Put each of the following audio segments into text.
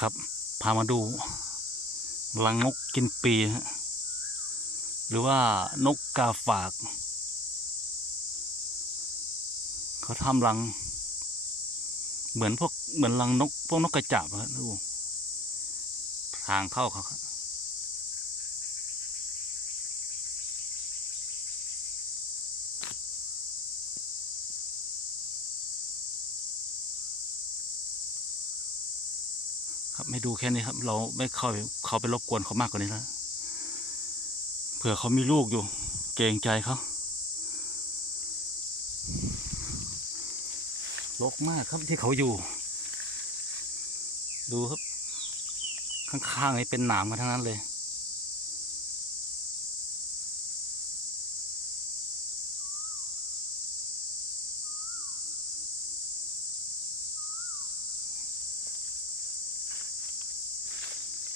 ครับ พามาดูรังนกกินปีฮะหรือว่านกกาฝาก เขาทำรัง เหมือนพวกเหมือนรังนก พวกนกกระจาบครับดูทางเข้าเขา ครับไม่ดูแค่นี้ครับ เราไม่เข้าเขาไปรบกวนเขามากกว่านี้แล้วเผื่อเขามีลูกอยู่ เกรงใจเขารกมากครับที่เขาอยู่ ดูครับ ข้างๆนี่เป็นหนามกันทั้งนั้นเลย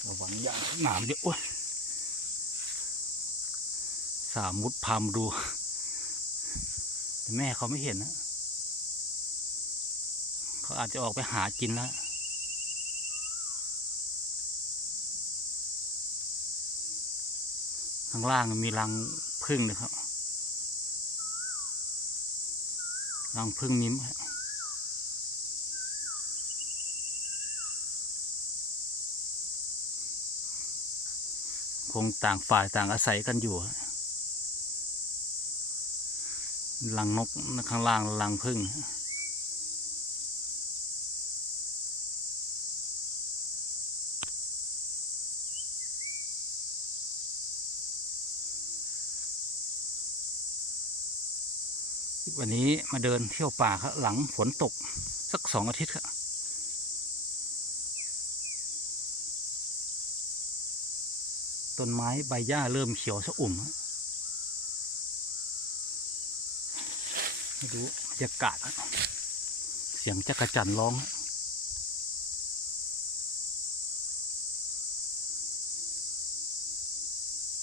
ระวังยาหนามเยอะโอ้ยสามมุดพามดู แต่แม่เขาไม่เห็นนะเขาอาจจะออกไปหากินแล้วข้างล่างมีรังพึ่งนะครับรังพึ่งมิ้มครับ คงต่างฝ่ายต่างอาศัยกันอยู่ฮะรังนกข้างล่างรังพึ่งวันนี้มาเดินเที่ยวป่าครับหลังฝนตกสักสองอาทิตย์ครับ ต้นไม้ใบหญ้าเริ่มเขียวสะอุ่มฮะให้ดูบรรยากาศเสียงจักระจันร้องฮะ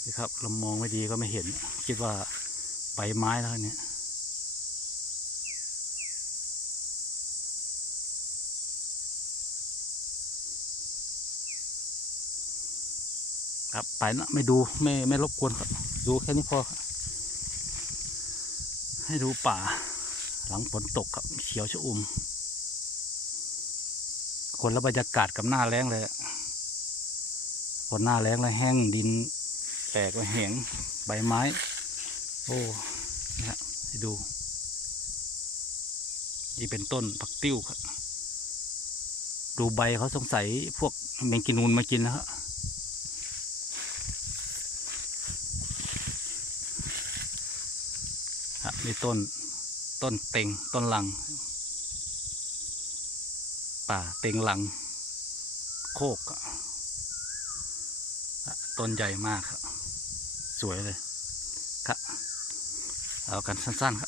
นี่ครับเรามองไม่ดีก็ไม่เห็น คิดว่าใบไม้แล้วเนี่ย ครับไปนะไม่ดูไม่ไม่รบกวนครับดูแค่นี้พอครับให้ดูป่า หลังฝนตกครับเขียวชอุ่มคนละบรรยากาศกับหน้าแรงเลยอะพอหน้าแรงแล้วแห้งดินแตกไปแหงใบไม้ โอ้นะฮะให้ดูนี่เป็นต้นผักติ้วครับดูใบเขาสงสัยพวกแมงกินูนมากินแล้วครับ นี่ต้นต้นเต็งต้นหลัง ป่าเต็งหลัง โคกต้นใหญ่มากครับสวยเลยครับเอากันสั้นๆครับ